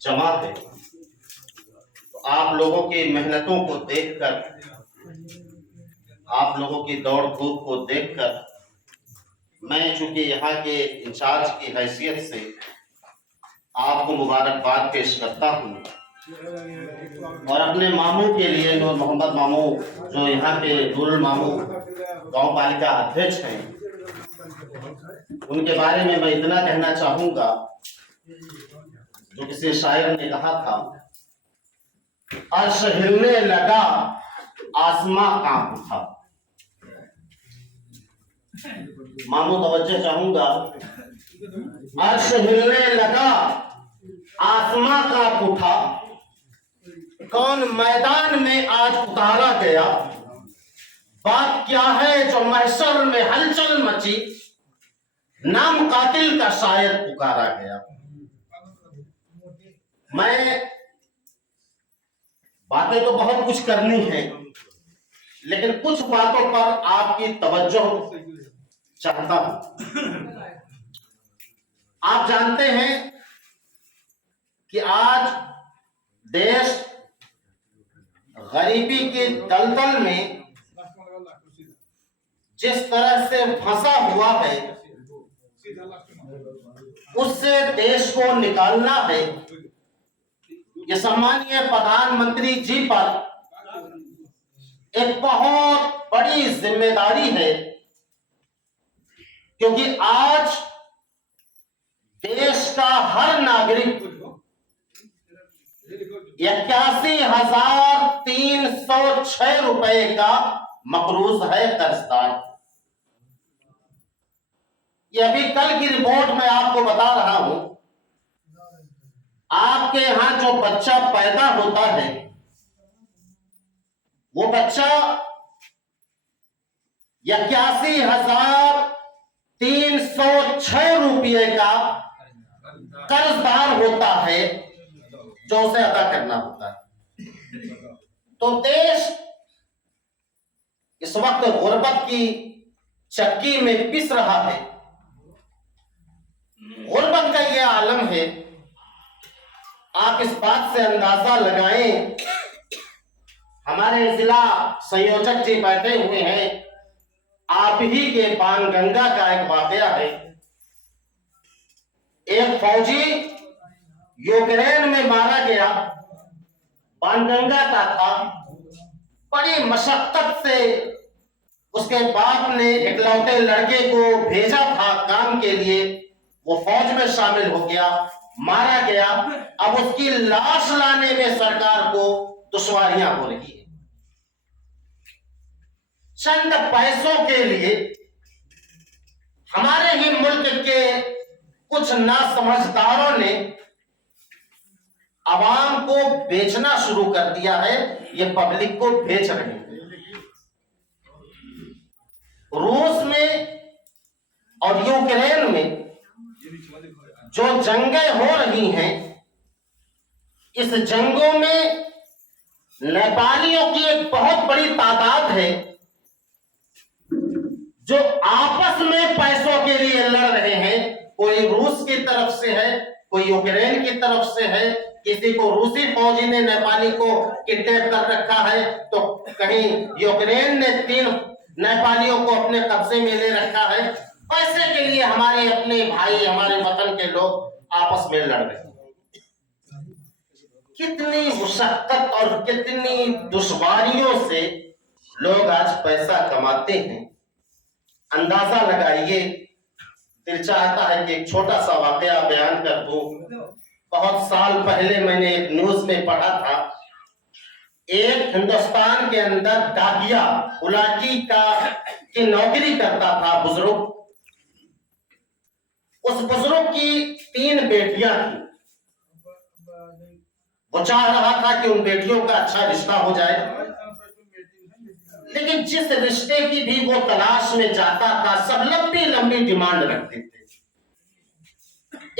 जमा है। तो आप लोगों की मेहनतों को देखकर, आप लोगों की दौड़ धूप को देखकर मैं चूंकि यहाँ के इंचार्ज की हैसियत से आपको मुबारकबाद पेश करता हूँ और अपने मामू के लिए, नूर मोहम्मद मामू, जो यहाँ के नूरुल मामू गांव पालिका अध्यक्ष हैं, उनके बारे में मैं इतना कहना चाहूंगा जो किसी शायर ने कहा था, अर्श हिलने लगा आसमां कांप उठा। मामू तवज्जो चाहूंगा, अर्श हिलने लगा आसमां कांप उठा, कौन मैदान में आज उतारा गया, बात क्या है जो महशर में हलचल मची, नाम कातिल का शायद पुकारा गया। मैं बातें तो बहुत कुछ करनी है, लेकिन कुछ बातों पर आपकी तवज्जो चाहता हूं। आप जानते हैं कि आज देश गरीबी के दलदल में जिस तरह से फंसा हुआ है, उससे देश को निकालना है। ये सम्मानीय प्रधानमंत्री जी पर एक बहुत बड़ी जिम्मेदारी है, क्योंकि आज देश का हर नागरिक 81,306 रुपए का मकरूज है, कर्जदार। ये अभी कल की रिपोर्ट में आपको बता रहा हूं, आपके यहां जो बच्चा पैदा होता है, वो बच्चा 81,306 रुपये का कर्जदार होता है, जो उसे अदा करना होता है। तो देश इस वक्त गुर्बत की चक्की में पिस रहा है। गुर्बत का यह आलम है, आप इस बात से अंदाजा लगाएं, हमारे जिला संयोजक जी बैठे हुए हैं, आप ही के पानगंगा का एक वाकया है। एक फौजी यूक्रेन में मारा गया, पानगंगा का था। बड़ी मशक्कत से उसके बाप ने इकलौते लड़के को भेजा था काम के लिए, वो फौज में शामिल हो गया, मारा गया। अब उसकी लाश लाने में सरकार को दुश्वारियां हो रही है। चंद पैसों के लिए हमारे ही मुल्क के कुछ नासमझदारों ने आवाम को बेचना शुरू कर दिया है। ये पब्लिक को बेच रहे हैं। रूस में और यूक्रेन में जो जंगें हो रही हैं, इस जंगों में नेपालियों की एक बहुत बड़ी तादाद है जो आपस में पैसों के लिए लड़ रहे हैं। कोई रूस की तरफ से है, कोई यूक्रेन की तरफ से है, किसी को रूसी फौजी ने नेपाली को किडनैप कर रखा है, तो कहीं यूक्रेन ने 3 नेपालियों को अपने कब्जे में ले रखा है। पैसे के लिए हमारे अपने भाई, हमारे वतन के लोग आपस में लड़ रहे हैं। कितनी मुशक्कत और कितनी दुश्वारियों से लोग आज पैसा कमाते हैं, अंदाजा लगाइए। दिल चाहता है कि एक छोटा सा वाकया बयान कर दूं। बहुत साल पहले मैंने एक न्यूज में पढ़ा था, एक हिंदुस्तान के अंदर डाकिया उलाकी की नौकरी करता था बुजुर्ग। उस बुजुर्ग की 3 बेटियां थी। वो चाह रहा था कि उन बेटियों का अच्छा रिश्ता हो जाए, लेकिन जिस रिश्ते की भी वो तलाश में जाता था, सब लंबी लंबी डिमांड रखते थे।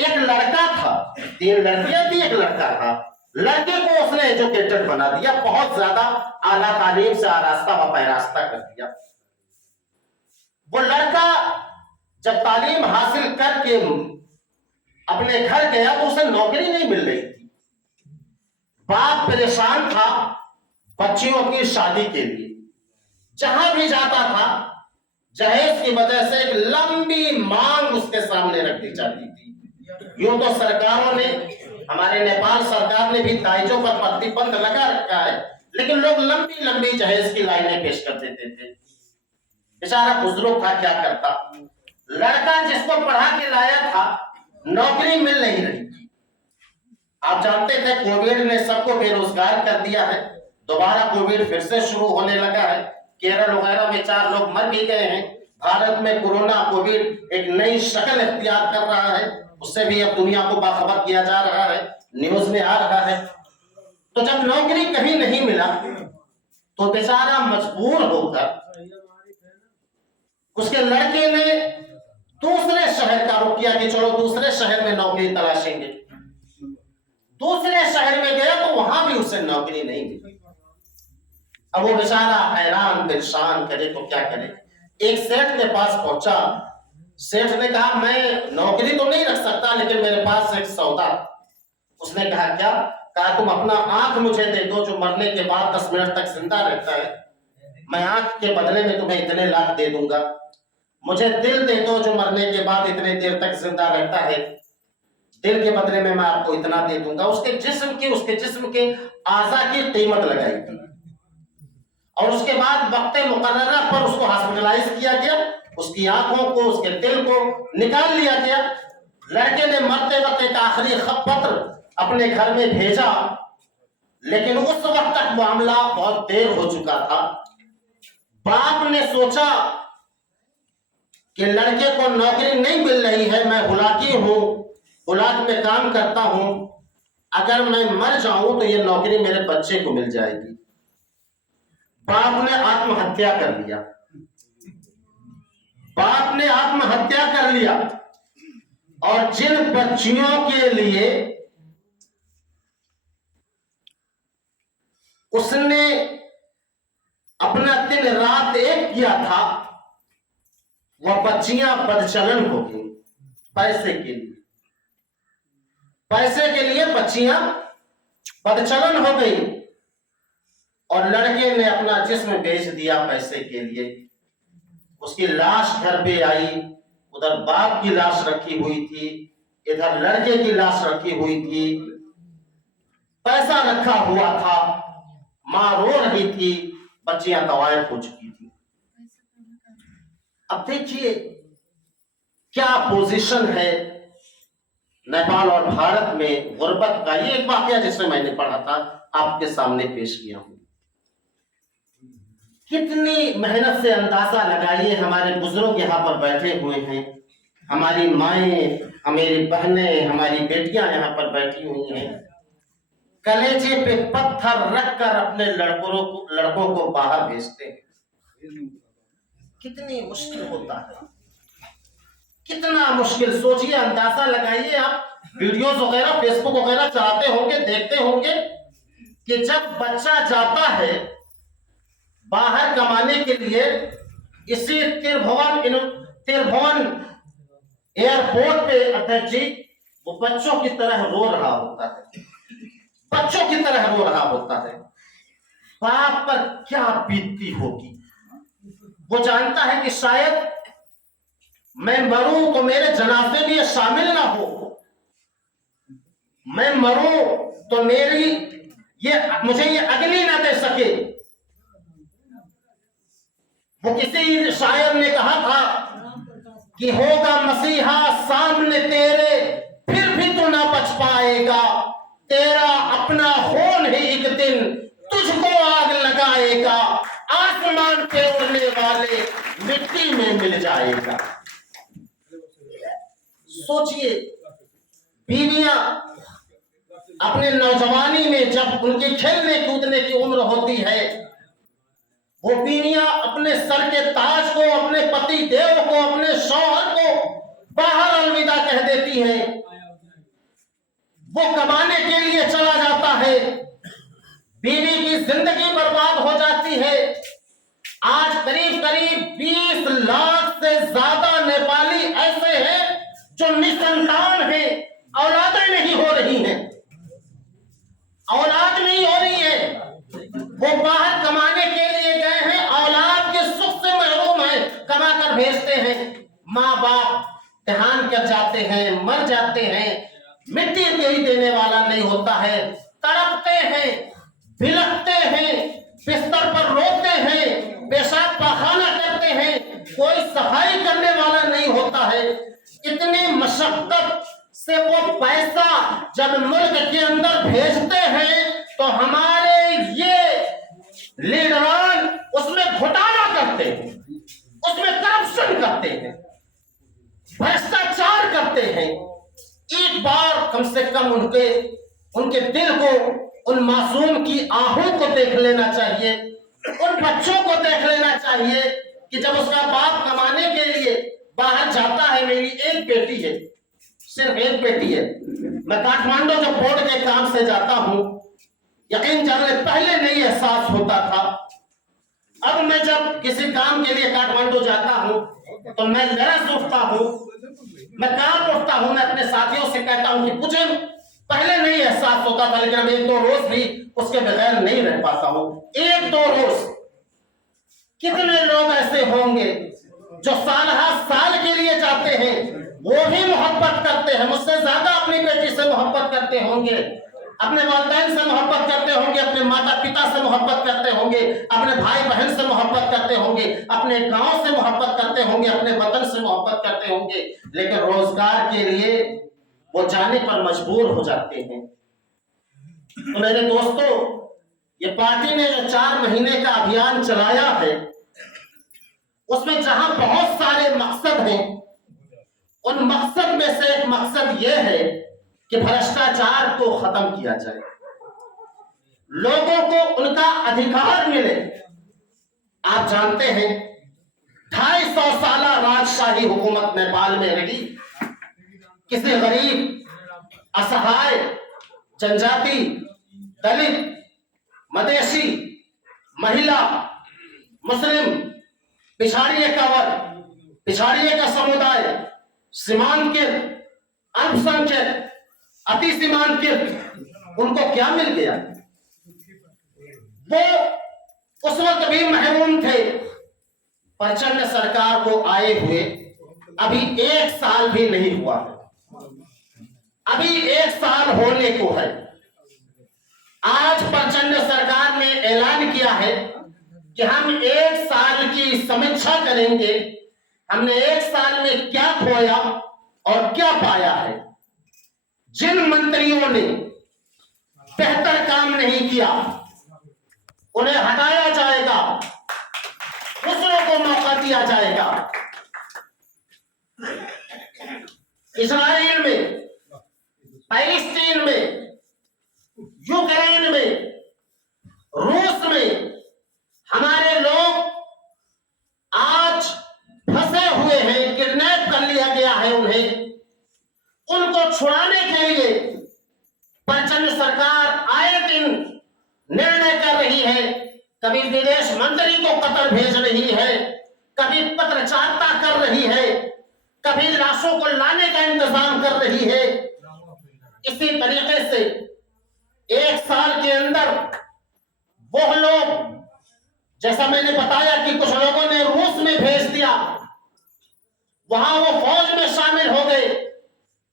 एक लड़का था, 3 लड़कियां थी, एक लड़का था। लड़के को उसने एजुकेटेड बना दिया, बहुत ज्यादा आला तालीम से आरास्ता व पैरास्ता कर दिया। वो लड़का जब तालीम हासिल करके अपने घर गया तो उसे नौकरी नहीं मिल रही थी। बाप परेशान था बच्चियों की शादी के लिए, जहां भी जाता था जहेज की वजह से एक लंबी मांग उसके सामने रख दी जाती थी। यूं तो सरकारों ने, हमारे नेपाल सरकार ने भी दाइजों पर प्रतिबंध लगा रखा है, लेकिन लोग लंबी लंबी जहेज की लाइनें पेश कर देते थे। बेचारा बुजुर्ग था, क्या करता। लड़का जिसको पढ़ा के लाया था नौकरी मिल नहीं रही थी। आप जानते थे कोविड ने सबको बेरोजगार कर दिया है, दोबारा कोविड फिर से शुरू होने लगा है। केरल वगैरह में 4 लोग मर भी गए हैं। भारत में कोरोना कोविड एक नई शक्ल इख्तियार कर रहा है, उससे भी अब दुनिया को बाखबर किया जा रहा है, न्यूज में आ रहा है। तो जब नौकरी कहीं नहीं मिला तो बेचारा मजबूर होकर उसके लड़के ने दूसरे शहर का रुख किया कि चलो दूसरे शहर में नौकरी तलाशेंगे। दूसरे शहर में गया तो वहां भी उसे नौकरी नहीं मिली। अब वो बेचारा हैरान परेशान, करे तो क्या करे। एक सेठ के पास पहुंचा। सेठ ने कहा मैं नौकरी तो नहीं रख सकता, लेकिन मेरे पास एक सौदा। उसने कहा क्या? कहा तुम अपना आंख मुझे दे दो जो मरने के बाद 10 मिनट तक जिंदा रहता है, मैं आंख के बदले में तुम्हें इतने लाख दे दूंगा। मुझे दिल दे दो जो मरने के बाद इतने देर तक जिंदा रहता है, दिल के बदले में मैं आपको इतना दे दूंगा। उसके जिस्म के आज़ा की कीमत लगाई थी और उसके बाद वक्त मुकर्ररा पर उसको हॉस्पिटलाइज किया गया, उसकी आंखों को, उसके दिल को निकाल लिया गया। लड़के ने मरते वक्त एक आखिरी खत पत्र अपने घर में भेजा, लेकिन उस वक्त तक मामला बहुत देर हो चुका था। बाप ने सोचा कि लड़के को नौकरी नहीं मिल रही है, मैं हुलाकी हूं, हुलाक में काम करता हूं, अगर मैं मर जाऊं तो ये नौकरी मेरे बच्चे को मिल जाएगी। बाप ने आत्महत्या कर लिया। बाप ने आत्महत्या कर लिया और जिन बच्चियों के लिए उसने अपना दिन रात एक किया था, वह बच्चियां बदचलन हो गई। पैसे के लिए, पैसे के लिए बच्चियां बदचलन हो गई और लड़के ने अपना जिस्म बेच दिया पैसे के लिए। उसकी लाश घर पे आई, उधर बाप की लाश रखी हुई थी, इधर लड़के की लाश रखी हुई थी, पैसा रखा हुआ था, मां रो रही थी, बच्चियां तवायफ हो चुकी थी। अब देखिए क्या पोजीशन है नेपाल और भारत में गुर्बत का। ये एक वाकया जिसे मैंने पढ़ा था आपके सामने पेश किया हूं। कितनी मेहनत से अंदाजा लगाइए, हमारे बुजुर्ग यहाँ पर बैठे हुए हैं, हमारी माएं, हमारी बहनें, हमारी बेटियां यहाँ पर बैठी हुई हैं, कलेजे पे पत्थर रखकर अपने लड़कों को बाहर भेजते हैं। कितनी मुश्किल होता है, कितना मुश्किल। सोचिए, अंदाजा लगाइए। आप वीडियोस वगैरह फेसबुक वगैरह चलाते होंगे, देखते होंगे कि जब बच्चा जाता है बाहर कमाने के लिए, इसी त्रिभुवन एयरपोर्ट पे अध्यक्ष जी वो बच्चों की तरह रो रहा होता है, बच्चों की तरह रो रहा होता है। बाप पर क्या बीतती होगी। वो जानता है कि शायद मैं मरूं तो मेरे जनाजे में शामिल ना हो, मैं मरूं तो मुझे ये अगली ना दे सके। वो किसी शायर ने कहा था कि होगा मसीहा सामने तेरे, फिर भी तू ना बच पाएगा, तेरा अपना खून ही एक दिन तुझको आग लगाएगा, आसमान पे उड़ने वाले मिट्टी में मिल जाएगा। सोचिए, बीवियां अपने नौजवानी में जब उनके खेलने कूदने की उम्र होती है, वो बीवियां अपने सर के ताज को, अपने पति देव को, अपने शौहर को बाहर अलविदा कह देती हैं। वो कमाने के लिए चला जाता है, बीवी की जिंदगी बर्बाद हो जाती है। आज करीब करीब 20 लाख से ज्यादा नेपाली ऐसे हैं जो निसंतान हैं, औलादें नहीं हो रही हैं। औलाद नहीं हो रही है, वो बाहर कमाने के लिए गए हैं, औलाद के सुख से महरूम है, कमा कर भेजते हैं, माँ बाप ध्यान कर जाते हैं, मर जाते हैं, मिट्टी कोई देने वाला नहीं होता है, तड़पते हैं, बिलखते हैं, बिस्तर पर रोते हैं, पेशाब पाखाना करते हैं, कोई सफाई करने वाला नहीं होता है। इतनी मशक्कत से वो पैसा जब मुल्क के अंदर भेजते हैं तो हमारे ये लीडरान उसमें घोटाला करते हैं, उसमें करप्शन करते हैं, भ्रष्टाचार करते हैं। एक बार कम से कम उनके दिल को, उन मासूम की आहों को देख लेना चाहिए, उन बच्चों को देख लेना चाहिए कि जब उसका बाप कमाने के लिए बाहर जाता है। मेरी एक बेटी है, सिर्फ एक बेटी है। मैं काठमांडू जब बोर्ड के काम से जाता हूं, यकीन जानिए पहले नहीं एहसास होता था। अब मैं जब किसी काम के लिए काठमांडू जाता हूं तो मैं लरज उठता हूं, मैं कांप उठता हूं, मैं अपने साथियों से कहता हूं कि मुझे पहले नहीं एहसास होता था, लेकिन अब एक दो रोज भी उसके बगैर नहीं रह पाता हूं। एक दो रोज कितने लोग ऐसे होंगे जो साल हर साल के लिए जाते हैं, वो भी मोहब्बत करते हैं, मुझसे ज्यादा अपनी बेटी से मोहब्बत करते होंगे, अपने वालिदैन से मोहब्बत करते होंगे, अपने माता पिता से मोहब्बत करते होंगे, अपने भाई बहन से मोहब्बत करते होंगे, अपने गांव से मोहब्बत करते होंगे, अपने वतन से मोहब्बत करते होंगे, लेकिन रोजगार के लिए वो जाने पर मजबूर हो जाते हैं। तो मेरे दोस्तों, ये पार्टी ने जो 4 महीने का अभियान चलाया है, उसमें जहां बहुत सारे मकसद हैं, उन मकसद में से एक मकसद यह है कि भ्रष्टाचार को खत्म किया जाए, लोगों को उनका अधिकार मिले। आप जानते हैं 250 साल राजशाही हुकूमत नेपाल में रही, किसी गरीब, असहाय, जनजाति, दलित, मदेशी, महिला, मुस्लिम, पिछाड़िए का वर्ग, पिछाड़िए का समुदाय, सीमांकित, अल्पसंख्यक, अति सीमांकित, उनको क्या मिल गया? वो उस वक्त भी महरूम थे। प्रचंड सरकार को आए हुए अभी 1 साल भी नहीं हुआ, अभी 1 साल होने को है। आज प्रचंड सरकार ने ऐलान किया है कि हम 1 साल की समीक्षा करेंगे, हमने 1 साल में क्या खोया और क्या पाया है। जिन मंत्रियों ने बेहतर काम नहीं किया उन्हें हटाया जाएगा, दूसरों को मौका दिया जाएगा। इजराइल में, पैलेस्टीन में, यूक्रेन में, रूस में हमारे लोग आज फंसे हुए हैं, किडनैप कर लिया गया है उन्हें। उनको छुड़ाने के लिए प्रचंड सरकार आए दिन निर्णय कर रही है, कभी विदेश मंत्री को कतर भेज रही है, कभी पत्रचारिता कर रही है, कभी लाशों को लाने का इंतजाम कर रही है। इसी तरीके से 1 साल के अंदर वो लोग, जैसा मैंने बताया कि कुछ लोगों ने रूस में भेज दिया, वहां वो फौज में शामिल हो गए,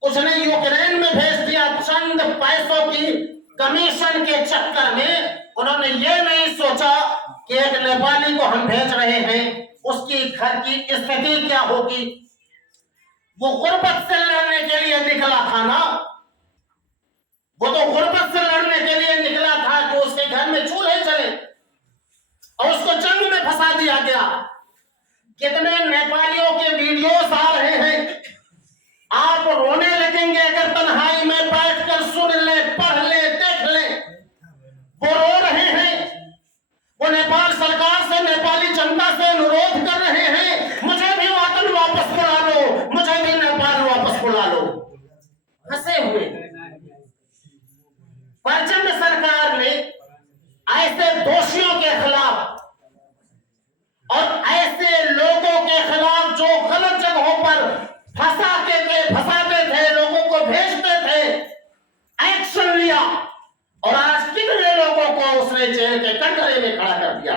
कुछ ने यूक्रेन में भेज दिया। चंद पैसों की कमीशन के चक्कर में उन्होंने ये नहीं सोचा कि एक नेपाली को हम भेज रहे हैं, उसकी घर की स्थिति क्या होगी। वो गुर्बत से लड़ने के लिए निकला था ना, वो तो गुर्बत से लड़ने के लिए निकला था कि उसके घर में चूल्हे चले और उसको जंग में फंसा दिया गया। कितने नेपालियों के वीडियोस आ रहे हैं, आप रोने लगेंगे अगर तन्हाई में बैठकर सुन ले, पढ़ ले, देख ले। वो रो रहे हैं, वो नेपाल सरकार से, नेपाली जनता से अनुरोध कर रहे हैं, मुझे भी वतन वापस बुला लो, मुझे भी नेपाल वापस बुला लो। फंसे हुए प्रचंड सरकार ने ऐसे दोषियों के खिलाफ और ऐसे लोगों के खिलाफ जो गलत जगहों पर फंसाते थे, लोगों को भेजते थे, एक्शन लिया। और आज के जेल के कटघरे में खड़ा कर दिया।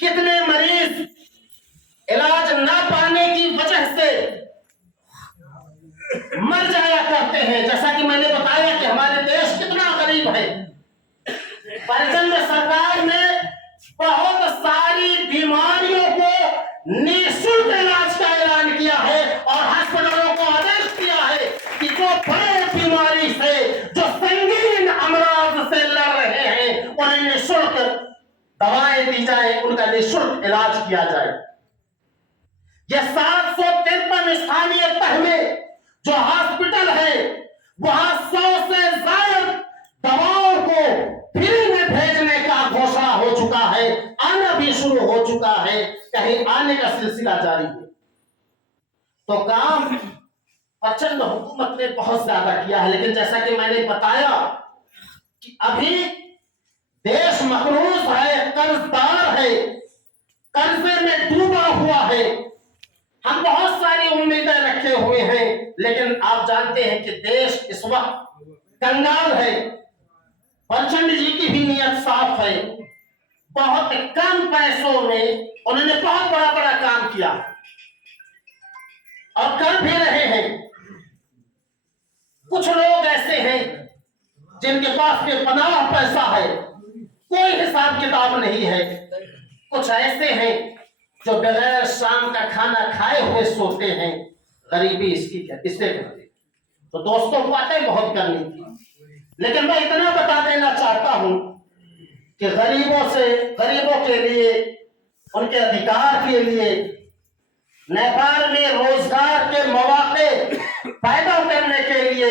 कितने मरीज इलाज ना पाने की वजह से मर जाया करते हैं। जैसा कि मैंने बताया कि हमारे देश कितना गरीब है। परिजन सरकार ने बहुत सारी बीमारियों को निःशुल्क इलाज का ऐलान किया है और अस्पतालों को आदेश दिया है कि जो बड़े बीमारी से, जो संगीन अमराज से लड़ रहे हैं, उन्हें निःशुल्क दवाएं दी जाए, उनका निःशुल्क इलाज किया जाए। यह 753 स्थानीय तह में जो हॉस्पिटल है, वहां 100 से ज्यादा दवाओं को फ्री में भेजने का घोषणा हो चुका है, आना भी शुरू हो चुका है, कहीं आने का सिलसिला जारी है। तो काम प्रचंड हुकूमत ने बहुत ज्यादा किया है, लेकिन जैसा कि मैंने बताया कि अभी देश मकरूज है, कर्जदार है, कर्जे में डूबा हुआ है। हम बहुत सारी उम्मीदें रखे हुए हैं, लेकिन आप जानते हैं कि देश इस वक्त कंगाल है। प्रचंड जी की भी नियत साफ है। बहुत कम पैसों में उन्होंने बहुत बड़ा बड़ा काम किया और कर भी रहे हैं। कुछ लोग ऐसे हैं जिनके पास बेपनाह पैसा है, कोई हिसाब किताब नहीं है। कुछ ऐसे हैं जो बगैर शाम का खाना खाए हुए सोते हैं। गरीबी इसकी इससे कहते। तो दोस्तों, बातें बहुत करनी थी, लेकिन मैं इतना बता देना चाहता हूं कि गरीबों के लिए, उनके अधिकार के लिए नेपाल में रोजगार के मौके पैदा करने के लिए,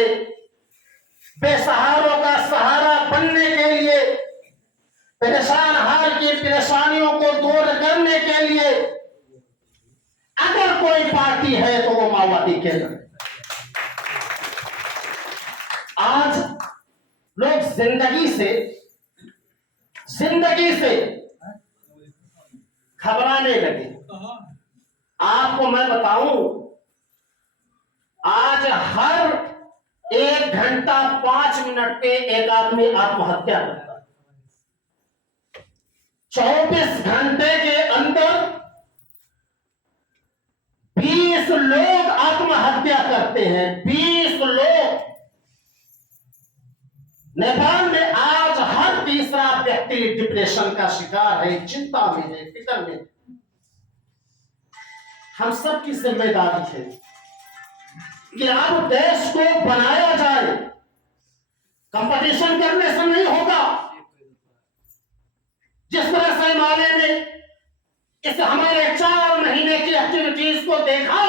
बेसहारों का सहारा बनने के लिए, परेशान हाल की परेशानियों को दूर करने के लिए अगर कोई पार्टी है तो वो माओवादी केंद्र। आज लोग जिंदगी से घबराने लगे। आपको मैं बताऊं, आज हर 1 घंटा 5 मिनट पे एक आदमी आत्महत्या करता है। 24 घंटे के अंदर 20 लोग आत्महत्या करते हैं। 20 लोग। नेपाल में आज हर तीसरा व्यक्ति डिप्रेशन का शिकार है, चिंता में है, फिक्र में है। हम सब की जिम्मेदारी है कि अब देश को बनाया जाए। कंपटीशन करने से नहीं होगा। जिस तरह से हिमालय ने इस हमारे 4 महीने की एक्टिविटीज को देखा,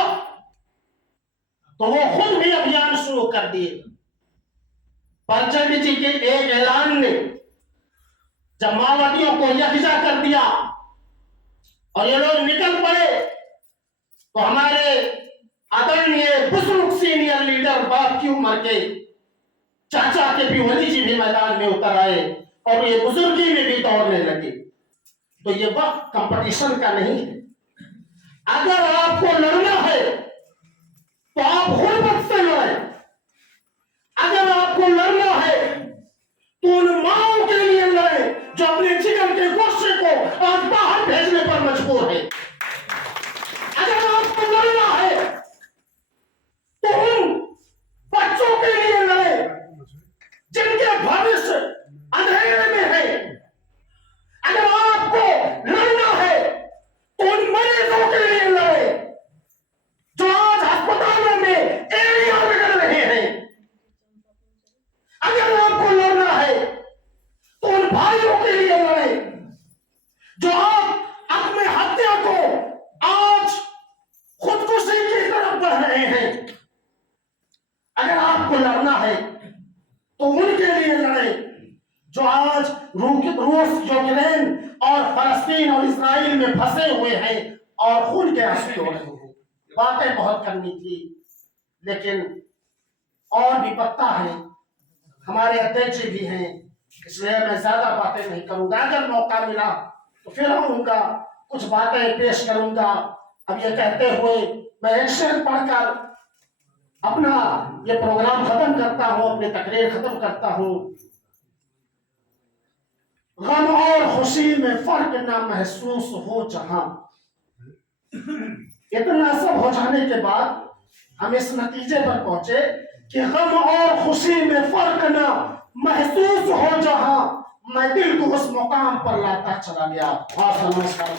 तो वो खुद भी अभियान शुरू कर दिए। प्रचंड जी के एक ऐलान ने जब माओवादियों को यकजा कर दिया और ये लोग निकल पड़े, तो हमारे आदरणीय बुजुर्ग सीनियर लीडर, बाप की उम्र के चाचा के भी वली जी भी मैदान में उतर आए और ये बुजुर्गी में भी दौड़ने लगे। तो ये वक्त कंपटीशन का नहीं है। अगर आपको लड़ना है तो आप गुर्बत से लड़ें। अगर आपको लड़ना है तो उन माओं के लिए लड़ें जो अपने जिगर के गोश्ते को आज बाहर भेजने पर मजबूर है। अगर आपको लड़ना है तो उन बच्चों के लिए लड़ें जिनके भविष्य अंधेरे में है। अगर आपको लड़ना है तो उन मरीजों के लिए लड़ें जो आज अस्पतालों में एरिया बिगड़ रहे हैं। अगर आपको लड़ना है तो उन भाइयों के लिए लड़ें जो आप अपने हत्या को आज खुदकुशी की तरफ बढ़ रहे हैं। अगर आपको लड़ना है तो उनके लिए लड़ें जो आज रूस, यूक्रेन और फलस्तीन और इस्राइल में फंसे हुए हैं और खून के आंसू हो रहे हैं। बातें बहुत करनी थी, लेकिन और भी पता है, हमारे अध्यक्ष भी हैं, इसलिए मैं ज्यादा बातें नहीं करूंगा। अगर मौका मिला तो फिर आऊंगा, कुछ बातें पेश करूंगा। अब ये कहते हुए मैं एक शेर पढ़कर अपना ये प्रोग्राम खत्म करता हूं, अपनी तकरीर खत्म करता हूं। गम और खुशी में फर्क ना महसूस हो जहां, इतना सब हो जाने के बाद हम इस नतीजे पर पहुंचे कि गम और खुशी में फर्क ना महसूस हो जहां, मैं दिल को उस मुकाम पर लाता चला गया। नमस्कार।